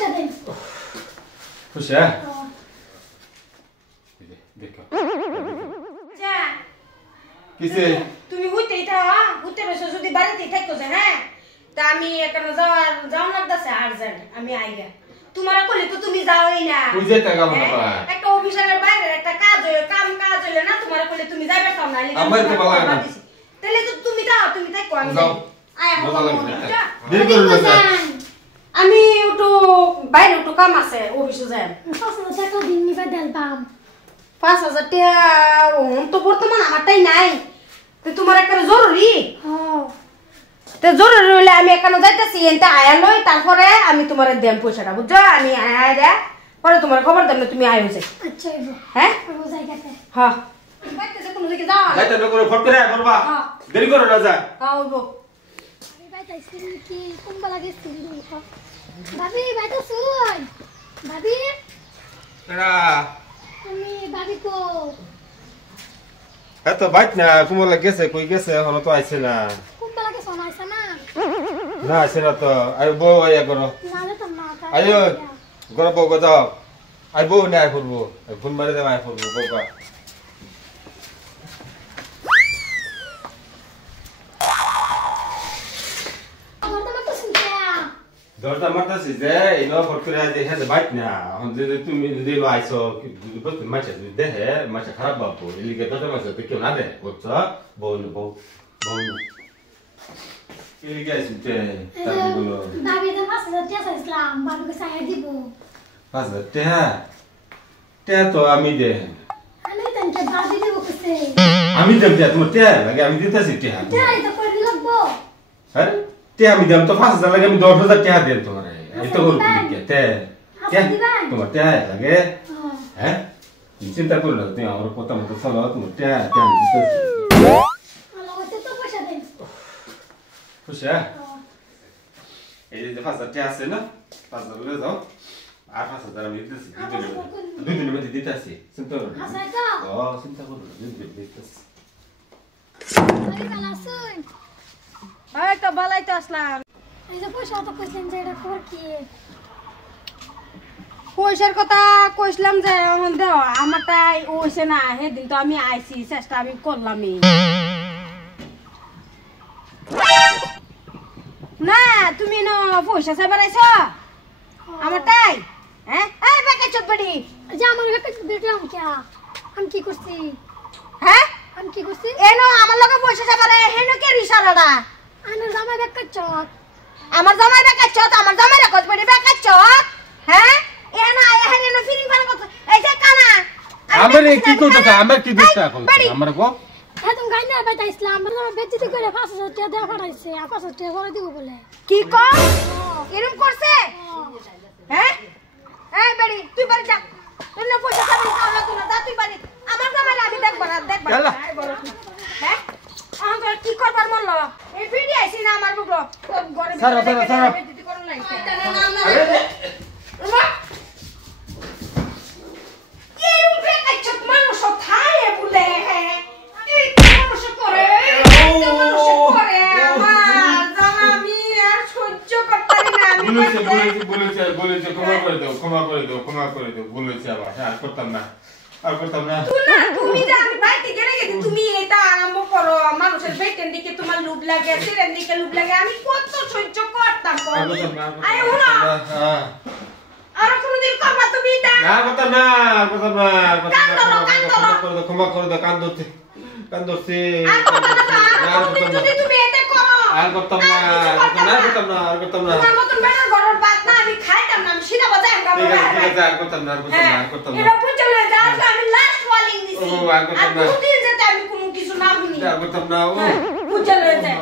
পয়সা দেন খুশি হ্যাঁ দেখো আচ্ছা কিসে তুমি হইতেই থাও হইতে বসে যদি বাড়িতেই থাকতো হ্যাঁ তা আমি এখানে যাও লাগতেছে আর্জেন্ট আমি আইগা তোমারা কইলে তো তুমি যাওই না কই যেতে গেল না ভাই একটা অফিসারের বাইরে একটা কাজ হইলো না তোমারা কইলে তুমি যাইবে তো না আমার তো ভালো লাগে না তাহলে তো তুমি যাও তুমি থাকো আমি যাও আয় ভালো লাগে না দেরি করো না আমি একটু বাইরে একটু কাম আছে অফিসে যাই 5,000 টাকা দিন নিবা দেলবাম 5,000 টাকা তো বর্তমান আমারটাই নাই তো তোমার একটা জরুরি তো জরুরি হইলে আমি এখানে যাইতেছি এনতে আয়া লই তারপরে আমি তোমার দেম পয়সাটা বুঝছো আমি আয়া দে পরে তোমার খবর দেব তুমি আয় হইছে আচ্ছা ইবো হ্যাঁ ও জায়গাতে হ্যাঁ বাইতে কোন দিকে যাও যাইতে না করে ফট করে করবা দেরি করো না যা হ্যাঁ হইবো আমি বাইতাইছি কি কোনবা লাগে সিরি দেখো ভাবি বাইতা শুন ভাবি এরা তুমি ভাবি কো এত বাইত না কুমলা গেছে কই গেছে এখন তো আইছে না কোনবা লাগে শোনাইছ না না আইছে না তো আই বউ আইয়া করো না রে তো না আইও গরব বউ যাও আই বউ না আই ফুরবো ফোন মারে দেব আই ফুরবো বাবা আমার তো মত শুনছা দরজা মারতাছি যে ইনো ফট করে দেখে যে বাইত না এখন যে তুমি যদি আইছো বুঝতে মাছ দেখে মাছ খারাপ বাবু এলিকে দরজা মাছ তো কেউ না দে বুঝছো বউ এলিকে আইছে তারগুলো ভাবি তো 5,000 টাকা চাইছিলাম ভাবিকে চাইয়া দিব 5,000 টাকা তো আমি দে আমি তনকে ভাবি দিব কইছে আমি দেব তোমার টাকা লাগে আমি দিতেছি টাকা তাই তো করে লাগবো হ্যাঁ টাকা আমি দেব তো 5,000 লাগে আমি 10,000 টাকা দেব তোমার এই তো করব কি তে তোমার টাকা লাগে হ্যাঁ চিন্তা করো না তুমি আমার কথা মতো চলো তোমার টাকা আমি দিতেছি আলো কইতে তো পয়সা দেন খুশি এই যে 5,000 টাকা আছে না 5,000 লয়ে যাও আর 5,000 আমি দিতেছি দুই দিনের মধ্যে দিতেছি চিন্তা করো না আচ্ছা তো ও চিন্তা করো না দিতেছি ভাবি ভালো শুন এই তো বালাই তো আসলাম এই যে পয়সা তো কইছেন যে এটা খবর কি পয়সার কথা কইছিলাম যে এখন দাও আমারটাই ওইছে না সেদিন তো আমি আইছি চেষ্টা আমি করলামই না তুমি ন পয়সা চাইবার আইছ আমারটাই হ্যাঁ এই বেকা চটপটি যে আমার একটা ভিডিও আমি কি করছি হ্যাঁ আমি কি করছি এনো আমার লগে পয়সা চাইবার হেনো কে রিসারাডা আমি জামাই বেকার চক আমার জামাই বেকা চট আমার জামাই চটপটি বেকা চট হ্যাঁ এনো আয়া হেনো ফিরিং পান কত এই যে কানা আমার কি করতেছ আমার কি দোষ এখন আমার কো হ্যাঁ তুমি গাইনা বাইতা ইসলাম আমরা জামাই বেজ্জতি করে 5,000 টাকা দেওয়া পড়াইছে 5,000 টাকা করে দিব বলে কি কর এরকম করছে হ্যাঁ এই বাড়ি তুই বাড়ি যা তুই না পয়সা চাবি তাহলে তুই না যা তুই বাড়ি আমার জামাই আমি দেখব না হ্যাঁ আমার কি করবার মন ল এই ভিডিও আইছি না আমার বুকলো ঘরে সারা বেজ্জতি করুন নাই এরকম বেকা চট মানুষ থায়ে বলে এই মানুষ করে আমার জামা আমি আর সহ্য করতে পারি না আমি বলেছে ক্ষমা করে দাও বলেছে আবার আর করতাম না তুমি যে আমি বাড়িতে গেলে তুমি এটা আরম্ভ করো মানুষের বেটেন দিকে তোমার লুভ লাগে সিরেন দিকে লুভ লাগে আমি কত সহ্য করতাম আরে উনা আর কোনদিন করবা তুমি এটা না করতাম না ক্ষমা করে দাও কান্দছি যদি তুমি এটা করো আর করতাম না তোমার মতন বেটার ঘরের ভাত না আমি খাইতাম না আমি সিধা বাজাই আর করতাম না এটা বুঝলে যা আমি লাস্ট ওয়ার্নিং দিছি আর দুদিন যেতে আমি কোনো কিছু না শুনি আর করতাম না বুঝলে যা